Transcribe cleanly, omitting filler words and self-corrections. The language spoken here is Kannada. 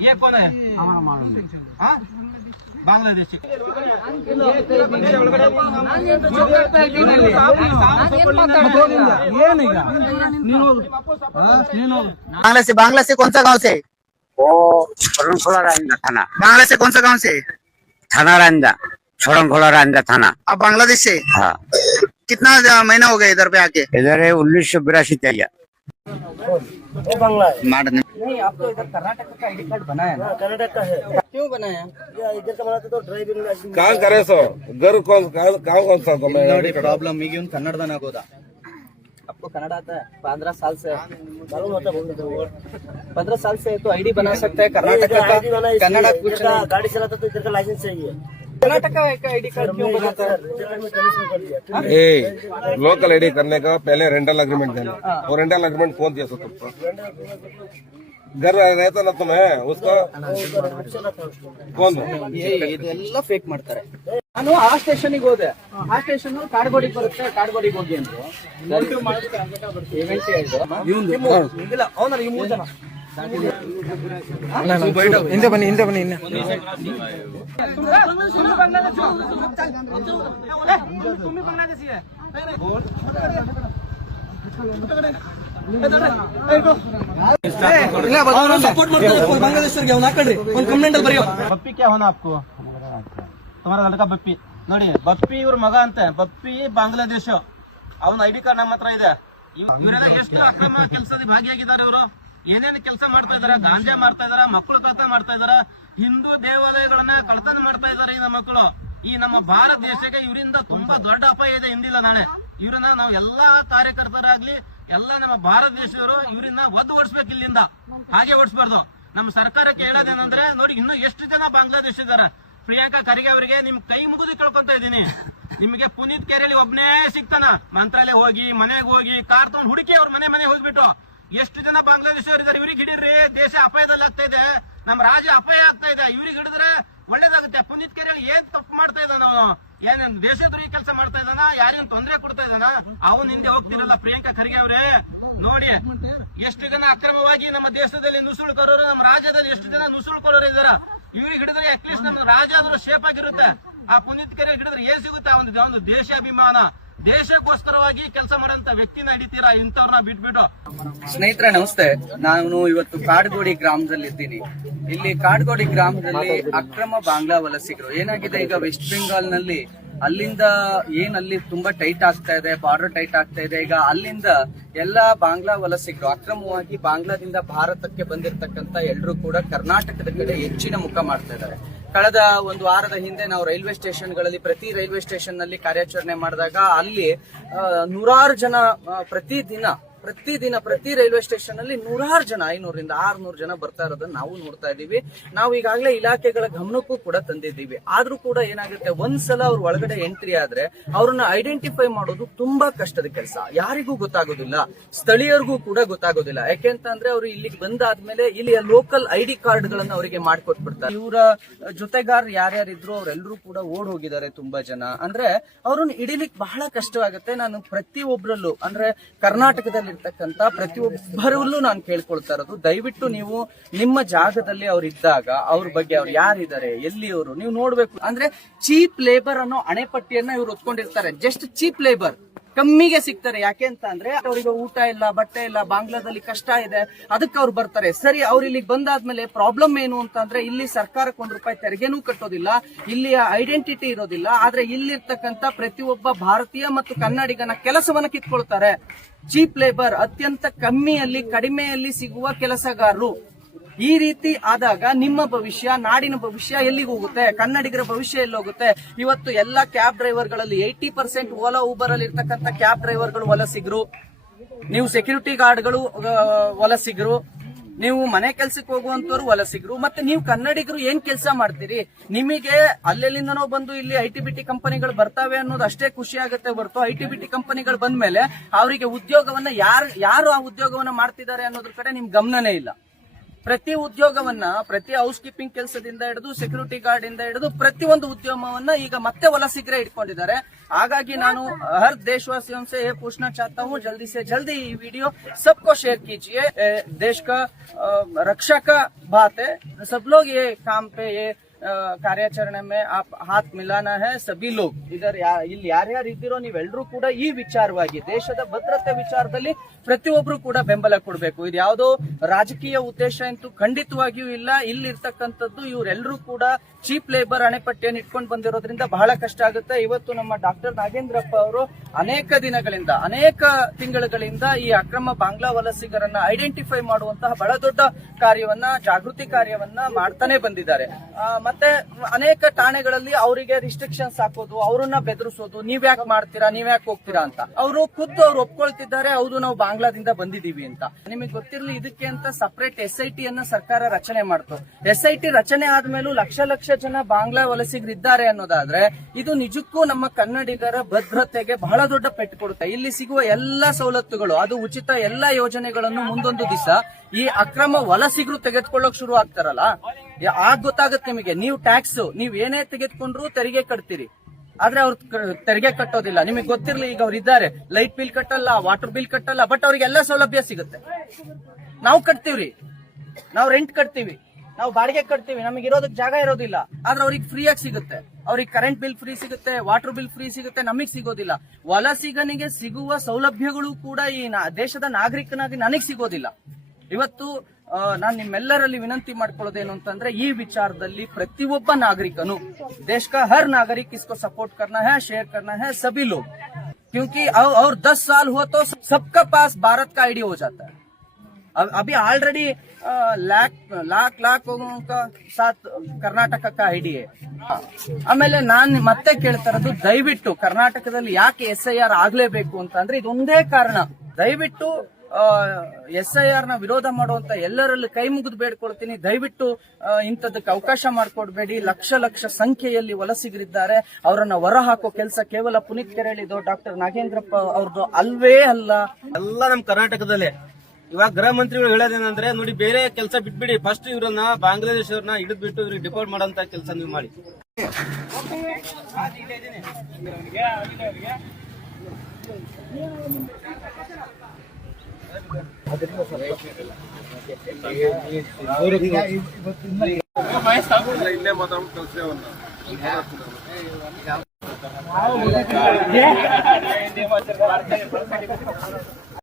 ये कौन है? हाँ बांग्लादेशी बांग्ला से कौन सा गांव से? वो छोड़नखोला रांझा थाना। बांग्ला से कौन सा गांव से? थाना रांझा, छोड़नखोला रांझा थाना। आप बांग्लादेश से? हाँ। कितना महीना हो गया इधर पे आके? इधर है 1982 से आया। नहीं, आपको इधर कर्नाटक का आईडी कार्ड बनाया ना? कर्नाटक का है। क्यों बनाया? इधर का बनाते तो ड्राइविंग लाइसेंस कहाँ करे सो घर कौन सा ನೋಡಿ ಪ್ರಾಬ್ಲಮ್ ಈಗ ಒಂದು ಕನ್ನಡದನ ಆಗೋದಾ आपको कन्नड़ आता है? 15 साल से मालूम होता है 15 साल से तो आईडी बना सकता है कर्नाटक का कन्नड़ कुछ गाड़ी चलाता तो इधर का लाइसेंस चाहिए कर्नाटक का आईडी कार्ड क्यों बनाता है? लोकल आईडी करने का पहले रेंटल अग्रीमेंट देना और रेंटल अग्रीमेंट कौन दिया तुमको? घर रहता ना तुम्हें उसका कौन ಇದೆಲ್ಲ ಫೇಕ್ ಮಾಡ್ತಾರೆ ನಾನು ಆ ಸ್ಟೇಷನ್ಗೆ ಹೋದೆ ಆ ಸ್ಟೇಷನ್ ಕಾಡ್ಗೋಡಿಗೆ ಬರುತ್ತೆ ಕಾಡ್ಗೋಡಿಗೆ ಹೋಗಿ ಅಂದ್ರು ಇಲ್ಲ ಅವನ ಈ 3 ಜನ ಹಿಂದೆ ಬನ್ನಿ बप्पी क्या होना आपको? तुम्हारा लड़का बप्पी ನೋಡಿ ಬಪ್ಪಿ ಇವ್ರ ಮಗ ಅಂತ ಬಪ್ಪಿ ಬಾಂಗ್ಲಾದೇಶ ಅವನ ಐಡಿ ಕಾರ್ಡ್ ನಮ್ಮ ಹತ್ರ ಇದೆ ಇವರೆಲ್ಲ ಎಷ್ಟು ಅಕ್ರಮ ಕೆಲಸದಲ್ಲಿ ಭಾಗಿಯಾಗಿದ್ದಾರೆ ಇವರು ಏನೇನು ಕೆಲಸ ಮಾಡ್ತಾ ಇದಾರೆ ಗಾಂಜಾ ಮಾಡ್ತಾ ಇದಾರೆ ಮಕ್ಕಳು ಕಳ್ತನ ಮಾಡ್ತಾ ಇದಾರೆ ಹಿಂದೂ ದೇವಾಲಯಗಳನ್ನ ಕಳ್ತನ ಮಾಡ್ತಾ ಇದಾರೆ ಈ ಮಕ್ಕಳು ಈ ನಮ್ಮ ಭಾರತ ದೇಶಕ್ಕೆ ಇವರಿಂದ ತುಂಬಾ ದೊಡ್ಡ ಅಪಾಯ ಇದೆ ಹಿಂದಿಲ್ಲ ನಾಳೆ ಇವ್ರನ್ನ ನಾವು ಎಲ್ಲಾ ಕಾರ್ಯಕರ್ತರಾಗ್ಲಿ ಎಲ್ಲ ನಮ್ಮ ಭಾರತ ದೇಶದವರು ಇವರಿಂದ ಒದ್ದು ಓಡಿಸ್ಬೇಕು ಇಲ್ಲಿಂದ ಹಾಗೆ ಓಡಿಸ್ಬಾರ್ದು ನಮ್ಮ ಸರ್ಕಾರಕ್ಕೆ ಹೇಳೋದೇನಂದ್ರೆ ನೋಡಿ ಇನ್ನು ಎಷ್ಟು ಜನ ಬಾಂಗ್ಲಾದೇಶ ಇದಾರೆ ಪ್ರಿಯಾಂಕಾ ಖರ್ಗೆ ಅವರಿಗೆ ನಿಮ್ ಕೈ ಮುಗಿದು ಕೇಳ್ಕೊಂತ ಇದ್ದೀನಿ ನಿಮಗೆ ಪುನೀತ್ ಕೇರಳಿ ಒಬ್ನೇ ಸಿಗ್ತಾನ ಮಂತ್ರಾಲಯ ಹೋಗಿ ಮನೆಗೆ ಹೋಗಿ ಕಾರ್ ತಗೊಂಡು ಹುಡುಕಿ ಅವ್ರ ಮನೆ ಹೋಗ್ಬಿಟ್ಟು ಎಷ್ಟು ಜನ ಬಾಂಗ್ಲಾದೇಶವ್ರು ಇದಾರೆ ಇವ್ರಿಗೆ ಹಿಡಿದ್ರಿ ದೇಶ ಅಪಾಯದಲ್ಲಿ ಆಗ್ತಾ ಇದೆ ನಮ್ಮ ರಾಜ್ಯ ಅಪಾಯ ಆಗ್ತಾ ಇದೆ ಇವ್ರಿಗೆ ಹಿಡಿದ್ರೆ ಒಳ್ಳೇದಾಗುತ್ತೆ ಪುನೀತ್ ಕೇರಳಿ ಏನ್ ತಪ್ಪು ಮಾಡ್ತಾ ಇದ್ದಾನ ಏನೇನ್ ದೇಶದ್ರೋಹಿ ಕೆಲಸ ಮಾಡ್ತಾ ಇದ್ದಾನ ಯಾರೇನ್ ತೊಂದರೆ ಕೊಡ್ತಾ ಇದ್ದಾನ ಅವನ್ ಹಿಂದೆ ಹೋಗ್ತಿರಲ್ಲ ಪ್ರಿಯಾಂಕಾ ಖರ್ಗೆ ಅವರೇ ನೋಡಿ ಎಷ್ಟು ಜನ ಅಕ್ರಮವಾಗಿ ನಮ್ಮ ದೇಶದಲ್ಲಿ ನುಸುಳುಕೋರು ನಮ್ಮ ರಾಜ್ಯದಲ್ಲಿ ಎಷ್ಟು ಜನ ನುಸುಳುಕೋರು ಇದಾರ ಇವ್ರಿಗೆ ಹಿಡಿದ್ರೆ ಅಟ್ಲೀಸ್ಟ್ ನಮ್ಮ ರಾಜ್ಯ ಆದ್ರೂ ಸೇಫ್ ಆಗಿರುತ್ತೆ ಆ ಪುನೀತ್ ಕೆರೆ ಹಿಡಿದ್ರೆ ಏನ್ ಸಿಗುತ್ತೆ ಒಂದು ದೇಶಾಭಿಮಾನ ದೇಶಕ್ಕೋಸ್ಕರವಾಗಿ ಕೆಲಸ ಮಾಡಂತ ವ್ಯಕ್ತಿನ ಹಿಡಿತೀರಾ ಇಂಥವ್ರನ್ನ ಬಿಟ್ಬಿಟ್ಟು ಸ್ನೇಹಿತರೆ ನಮಸ್ತೆ ನಾನು ಇವತ್ತು ಕಾಡ್ಗೋಡಿ ಗ್ರಾಮದಲ್ಲಿ ಇದ್ದೀನಿ ಇಲ್ಲಿ ಕಾಡ್ಗೋಡಿ ಗ್ರಾಮದಲ್ಲಿ ಅಕ್ರಮ ಬಾಂಗ್ಲಾ ವಲಸಿಗರು ಏನಾಗಿದೆ ಈಗ ವೆಸ್ಟ್ ಬೆಂಗಾಲ್ ನಲ್ಲಿ ಅಲ್ಲಿಂದ ಅಲ್ಲಿ ತುಂಬಾ ಟೈಟ್ ಆಗ್ತಾ ಇದೆ ಬಾರ್ಡರ್ ಟೈಟ್ ಆಗ್ತಾ ಇದೆ ಈಗ ಅಲ್ಲಿಂದ ಎಲ್ಲಾ ಬಾಂಗ್ಲಾ ವಲಸಿಗರು ಅಕ್ರಮವಾಗಿ ಬಾಂಗ್ಲಾದಿಂದ ಭಾರತಕ್ಕೆ ಬಂದಿರತಕ್ಕಂತ ಎಲ್ಲರೂ ಕೂಡ ಕರ್ನಾಟಕದ ಕಡೆ ಹೆಚ್ಚಿನ ಮುಖ ಮಾಡ್ತಾ ಇದ್ದಾರೆ ಕಳೆದ ಒಂದು ವಾರದ ಹಿಂದೆ ನಾವು ರೈಲ್ವೆ ಸ್ಟೇಷನ್ಗಳಲ್ಲಿ ಪ್ರತಿ ರೈಲ್ವೆ ಸ್ಟೇಷನ್ ನಲ್ಲಿ ಕಾರ್ಯಾಚರಣೆ ಮಾಡಿದಾಗ ಅಲ್ಲಿ ನೂರಾರು ಜನ ಪ್ರತಿ ರೈಲ್ವೆ ಸ್ಟೇಷನ್ ಅಲ್ಲಿ ನೂರಾರು ಜನ 500ರಿಂದ 600 ಜನ ಬರ್ತಾ ಇರೋದನ್ನ ನಾವು ನೋಡ್ತಾ ಇದೀವಿ ನಾವು ಈಗಾಗಲೇ ಇಲಾಖೆಗಳ ಗಮನಕ್ಕೂ ಕೂಡ ತಂದಿದ್ದೀವಿ ಆದ್ರೂ ಕೂಡ ಏನಾಗುತ್ತೆ ಒಂದ್ಸಲ ಅವ್ರ ಒಳಗಡೆ ಎಂಟ್ರಿ ಆದ್ರೆ ಅವ್ರನ್ನ ಐಡೆಂಟಿಫೈ ಮಾಡೋದು ತುಂಬಾ ಕಷ್ಟದ ಕೆಲಸ ಯಾರಿಗೂ ಗೊತ್ತಾಗೋದಿಲ್ಲ ಸ್ಥಳೀಯರಿಗೂ ಕೂಡ ಗೊತ್ತಾಗೋದಿಲ್ಲ ಯಾಕೆಂತಂದ್ರೆ ಅವರು ಇಲ್ಲಿಗೆ ಬಂದಾದ್ಮೇಲೆ ಇಲ್ಲಿಯ ಲೋಕಲ್ ಐಡಿ ಕಾರ್ಡ್ ಗಳನ್ನ ಅವರಿಗೆ ಮಾಡ್ಕೊಟ್ಬಿಡ್ತಾರೆ ಇವರ ಜೊತೆಗಾರ ಯಾರ್ಯಾರಿದ್ರು ಅವರೆಲ್ಲರೂ ಕೂಡ ಓಡ್ ಹೋಗಿದ್ದಾರೆ ತುಂಬಾ ಜನ ಅಂದ್ರೆ ಅವ್ರನ್ನ ಹಿಡಿಲಿಕ್ಕೆ ಬಹಳ ಕಷ್ಟವಾಗುತ್ತೆ ನಾನು ಪ್ರತಿಯೊಬ್ಬರಲ್ಲೂ ಅಂದ್ರೆ ಕರ್ನಾಟಕದಲ್ಲಿ ಇರ್ತಕ್ಕಂತ ಪ್ರತಿಯೊಬ್ಬರಲ್ಲೂ ನಾನು ಕೇಳ್ಕೊಳ್ತಾ ಇರೋದು ದಯವಿಟ್ಟು ನೀವು ನಿಮ್ಮ ಜಾಗದಲ್ಲಿ ಅವ್ರು ಇದ್ದಾಗ ಅವ್ರ ಬಗ್ಗೆ ಅವ್ರು ಯಾರಿದ್ದಾರೆ ಎಲ್ಲಿಯವರು ನೀವು ನೋಡ್ಬೇಕು ಅಂದ್ರೆ ಚೀಪ್ ಲೇಬರ್ ಅನ್ನೋ ಅಣೆಪಟ್ಟಿಯನ್ನ ಇವ್ರು ಹೊತ್ಕೊಂಡಿರ್ತಾರೆ ಜಸ್ಟ್ ಚೀಪ್ ಲೇಬರ್ ಕಮ್ಮಿಗೆ ಸಿಗ್ತಾರೆ ಯಾಕೆ ಅಂತ ಅಂದ್ರೆ ಅವರಿಗೆ ಊಟ ಇಲ್ಲ ಬಟ್ಟೆ ಇಲ್ಲ ಬಾಂಗ್ಲಾದಲ್ಲಿ ಕಷ್ಟ ಇದೆ ಅದಕ್ಕೆ ಅವ್ರು ಬರ್ತಾರೆ ಸರಿ ಅವ್ರು ಇಲ್ಲಿಗೆ ಬಂದಾದ್ಮೇಲೆ ಪ್ರಾಬ್ಲಮ್ ಏನು ಅಂತಂದ್ರೆ ಇಲ್ಲಿ ಸರ್ಕಾರಕ್ಕೆ ₹1 ತೆರಿಗೆನೂ ಕಟ್ಟೋದಿಲ್ಲ ಇಲ್ಲಿಯ ಐಡೆಂಟಿಟಿ ಇರೋದಿಲ್ಲ ಆದ್ರೆ ಇಲ್ಲಿರ್ತಕ್ಕಂತ ಪ್ರತಿಯೊಬ್ಬ ಭಾರತೀಯ ಮತ್ತು ಕನ್ನಡಿಗನ ಕೆಲಸವನ್ನ ಕಿತ್ಕೊಳ್ತಾರೆ ಚೀಪ್ ಲೇಬರ್ ಅತ್ಯಂತ ಕಡಿಮೆಯಲ್ಲಿ ಸಿಗುವ ಕೆಲಸಗಾರರು ಈ ರೀತಿ ಆದಾಗ ನಿಮ್ಮ ಭವಿಷ್ಯ ನಾಡಿನ ಭವಿಷ್ಯ ಎಲ್ಲಿಗೆ ಹೋಗುತ್ತೆ ಕನ್ನಡಿಗರ ಭವಿಷ್ಯ ಎಲ್ಲಿ ಹೋಗುತ್ತೆ ಇವತ್ತು ಎಲ್ಲಾ ಕ್ಯಾಬ್ ಡ್ರೈವರ್ ಗಳಲ್ಲಿ 80% ಓಲಾ ಊಬರ್ ಅಲ್ಲಿ ಇರ್ತಕ್ಕಂಥ ಕ್ಯಾಬ್ ಡ್ರೈವರ್ಗಳು ವಲಸಿಗರು ನೀವು ಸೆಕ್ಯೂರಿಟಿ ಗಾರ್ಡ್ಗಳು ವಲಸಿಗರು ನೀವು ಮನೆ ಕೆಲ್ಸಕ್ಕೆ ಹೋಗುವಂತವ್ರು ವಲಸಿಗರು ಮತ್ತೆ ನೀವು ಕನ್ನಡಿಗರು ಏನ್ ಕೆಲಸ ಮಾಡ್ತೀರಿ ನಿಮಗೆ ಅಲ್ಲೆಲ್ಲಿಂದನೋ ಬಂದು ಇಲ್ಲಿ ಐಟಿ ಕಂಪನಿಗಳು ಬರ್ತಾವೆ ಅನ್ನೋದು ಅಷ್ಟೇ ಖುಷಿ ಆಗುತ್ತೆ ಹೊರತು ಐಟಿ ಕಂಪನಿಗಳು ಬಂದ ಮೇಲೆ ಅವರಿಗೆ ಉದ್ಯೋಗವನ್ನ ಯಾರು ಆ ಉದ್ಯೋಗವನ್ನ ಮಾಡ್ತಿದ್ದಾರೆ ಅನ್ನೋದ್ರ ಕಡೆ ನಿಮ್ ಗಮನನೇ ಇಲ್ಲ ಪ್ರತಿ ಉದ್ಯೋಗವನ್ನ, ಪ್ರತಿ ಹೌಸ್ ಕೀಪಿಂಗ್ ಕೆಲಸದಿಂದ ಹಿಡಿದು ಸೆಕ್ಯೂರಿಟಿ ಗಾರ್ಡ್ ಇಂದ ಹಿಡಿದು ಪ್ರತಿಯೊಂದು ಉದ್ಯಮವನ್ನ ಈಗ ಮತ್ತೆ ವಲಸಿಗರೇ ಇಟ್ಕೊಂಡಿದ್ದಾರೆ. ಹಾಗಾಗಿ ನಾನು ಹರ್ देशवासियों से ये पूछना चाहता हूँ, जल्दी से जल्दी ये वीडियो सबको शेयर कीजिए. देश का रक्षा का बात है, सब लोग ये काम पे, ये ಕಾರ್ಯಾಚರಣೆ में आप हाथ मिलाना है सभी लोग. ಇದರ ಇಲ್ಲಿ ಯಾರ್ಯಾರು ಇದ್ದೀರೋ ನೀವೆಲ್ಲರೂ ಕೂಡ ಈ ವಿಚಾರವಾಗಿ ದೇಶದ ಭದ್ರತೆ ವಿಚಾರದಲ್ಲಿ ಪ್ರತಿಯೊಬ್ರು ಕೂಡ ಬೆಂಬಲ ಕೊಡಬೇಕು. ಇದು ಯಾವುದೋ ರಾಜಕೀಯ ಉದ್ದೇಶ ಅಂತೂ ಖಂಡಿತವಾಗಿಯೂ ಇಲ್ಲ. ಇಲ್ಲಿರ್ತಕ್ಕಂಥದ್ದು ಇವರೆಲ್ಲರೂ ಕೂಡ ಚೀಪ್ ಲೇಬರ್ ಅಣೆಪಟ್ಟಿಯನ್ನು ಇಟ್ಕೊಂಡು ಬಂದಿರೋದ್ರಿಂದ ಬಹಳ ಕಷ್ಟ ಆಗುತ್ತೆ. ಇವತ್ತು ನಮ್ಮ ಡಾಕ್ಟರ್ ನಾಗೇಂದ್ರಪ್ಪ ಅವರು ಅನೇಕ ದಿನಗಳಿಂದ, ಅನೇಕ ತಿಂಗಳುಗಳಿಂದ ಈ ಅಕ್ರಮ ಬಾಂಗ್ಲಾ ವಲಸಿಗರನ್ನ ಐಡೆಂಟಿಫೈ ಮಾಡುವಂತಹ ಬಹಳ ದೊಡ್ಡ ಕಾರ್ಯವನ್ನ, ಜಾಗೃತಿ ಕಾರ್ಯವನ್ನ ಮಾಡ್ತಾನೆ ಬಂದಿದ್ದಾರೆ. ಮತ್ತೆ ಅನೇಕ ಠಾಣೆಗಳಲ್ಲಿ ಅವರಿಗೆ ರಿಸ್ಟ್ರಿಕ್ಷನ್ಸ್ ಹಾಕೋದು, ಅವರನ್ನ ಬೆದರಿಸೋದು, ನೀವ್ಯಾಕೆ ಮಾಡ್ತೀರಾ, ನೀವ್ಯಾಕೆ ಹೋಗ್ತೀರಾ ಅಂತ. ಅವರು ಖುದ್ದು ಅವ್ರು ಒಪ್ಕೊಳ್ತಿದ್ದಾರೆ, ಹೌದು ನಾವು ಬಾಂಗ್ಲಾದಿಂದ ಬಂದಿದೀವಿ ಅಂತ. ನಿಮಗೆ ಗೊತ್ತಿರಲಿ, ಇದಕ್ಕೆ ಅಂತ ಸಪರೇಟ್ SIT ಅನ್ನ ಸರ್ಕಾರ ರಚನೆ ಮಾಡ್ತು. SIT ರಚನೆ ಆದ್ಮೇಲೂ ಲಕ್ಷ ಲಕ್ಷ ಜನ ಬಾಂಗ್ಲಾ ವಲಸಿಗರಿದ್ದಾರೆ ಅನ್ನೋದಾದ್ರೆ ಇದು ನಿಜಕ್ಕೂ ನಮ್ಮ ಕನ್ನಡಿಗರ ಭದ್ರತೆಗೆ ಬಹಳ ದೊಡ್ಡ ಪೆಟ್ಟು ಕೊಡುತ್ತೆ. ಇಲ್ಲಿ ಸಿಗುವ ಎಲ್ಲಾ ಸವಲತ್ತುಗಳು, ಅದು ಉಚಿತ ಎಲ್ಲಾ ಯೋಜನೆಗಳನ್ನು ಮುಂದೊಂದು ದಿವಸ ಈ ಅಕ್ರಮ ವಲಸಿಗರು ತೆಗೆದುಕೊಳ್ಳೋಕೆ ಶುರು ಆಗ್ತಾರಲ್ಲ, ಆಗ ಗೊತ್ತಾಗುತ್ತೆ ನಿಮಗೆ. ನೀವು ಟ್ಯಾಕ್ಸ್ ನೀವ್ ಏನೇ ತೆಗೆದುಕೊಂಡ್ರು ತೆರಿಗೆ ಕಟ್ತೀರಿ, ಆದ್ರೆ ಅವ್ರು ತೆರಿಗೆ ಕಟ್ಟೋದಿಲ್ಲ. ನಿಮಗೆ ಗೊತ್ತಿರ್ಲಿ, ಈಗ ಅವ್ರು ಇದ್ದಾರೆ, ಲೈಟ್ ಬಿಲ್ ಕಟ್ಟಲ್ಲ, ವಾಟರ್ ಬಿಲ್ ಕಟ್ಟಲ್ಲ, ಬಟ್ ಅವ್ರಿಗೆ ಎಲ್ಲ ಸೌಲಭ್ಯ ಸಿಗುತ್ತೆ. ನಾವು ಕಟ್ತೀವ್ರಿ, ನಾವು ರೆಂಟ್ ಕಟ್ತೀವಿ, ನಾವು ಬಾಡಿಗೆ ಕಟ್ತೀವಿ, ನಮಗೆ ಇರೋದಕ್ಕೆ ಜಾಗ ಇರೋದಿಲ್ಲ, ಆದ್ರೆ ಅವ್ರಿಗೆ ಫ್ರೀ ಆಗಿ ಸಿಗುತ್ತೆ. ಅವ್ರಿಗೆ ಕರೆಂಟ್ ಬಿಲ್ ಫ್ರೀ ಸಿಗುತ್ತೆ, ವಾಟರ್ ಬಿಲ್ ಫ್ರೀ ಸಿಗುತ್ತೆ, ನಮಗ್ ಸಿಗೋದಿಲ್ಲ. ವಲಸಿಗನಿಗೆ ಸಿಗುವ ಸೌಲಭ್ಯಗಳು ಕೂಡ ಈ ದೇಶದ ನಾಗರಿಕನಾಗಿ ನನಗ್ ಸಿಗೋದಿಲ್ಲ. ಇವತ್ತು ನಾನು ನಿಮ್ಮೆಲ್ಲರಲ್ಲಿ ವಿನಂತಿ ಮಾಡ್ಕೊಳ್ಳೋದೇನು ಅಂತಂದ್ರೆ, ಈ ವಿಚಾರದಲ್ಲಿ ಪ್ರತಿಯೊಬ್ಬ ನಾಗರಿಕನು, देश का हर नागरिक इसको सपोर्ट करना है, शेयर करना है सभी लोग, क्योंकि और 10 साल हुआ तो सबका पास भारत का आईडी हो जाता है. अभी ऑलरेडी लाख लोगों का साथ कर्नाटक का ಐಡಿ है. ಆಮೇಲೆ ನಾನು ಮತ್ತೆ ಕೇಳ್ತಾ ಇರೋದು, ದಯವಿಟ್ಟು ಕರ್ನಾಟಕದಲ್ಲಿ ಯಾಕೆ SIR ಆಗ್ಲೇಬೇಕು ಅಂತಂದ್ರೆ ಇದೊಂದೇ ಕಾರಣ. ದಯವಿಟ್ಟು SIR ನ ವಿರೋಧ ಮಾಡುವಂತ ಎಲ್ಲರಲ್ಲಿ ಕೈ ಮುಗಿದು ಬೇಡ್ಕೊಳ್ತೀನಿ, ದಯವಿಟ್ಟು ಇಂಥದಕ್ಕೆ ಅವಕಾಶ ಮಾಡಿಕೊಡ್ಬೇಡಿ. ಲಕ್ಷ ಲಕ್ಷ ಸಂಖ್ಯೆಯಲ್ಲಿ ವಲಸಿಗರಿದ್ದಾರೆ, ಅವರನ್ನ ಹೊರ ಹಾಕೋ ಕೆಲಸ ಕೇವಲ ಪುನೀತ್ ಕೆರೆಳಿದು ಡಾಕ್ಟರ್ ನಾಗೇಂದ್ರಪ್ಪ ಅವ್ರದ್ದು ಅಲ್ವೇ ಅಲ್ಲ. ಎಲ್ಲ ನಮ್ ಕರ್ನಾಟಕದಲ್ಲೇ. ಇವಾಗ ಗೃಹ ಮಂತ್ರಿಗಳು ಹೇಳೋದೇನಂದ್ರೆ, ನೋಡಿ ಬೇರೆ ಕೆಲಸ ಬಿಟ್ಬಿಡಿ, ಫಸ್ಟ್ ಇವ್ರನ್ನ ಬಾಂಗ್ಲಾದೇಶವ್ರನ್ನ ಹಿಡಿದ್ ಬಿಟ್ಟು ಇವ್ರಿಗೆ ಡಿಪೋರ್ಟ್ ಮಾಡೋಂತ ಕೆಲಸ ನೀವು ಮಾಡಿ. ಇಲ್ಲೇ ಮಾತಾಡ್ಬಿಟ್ಟು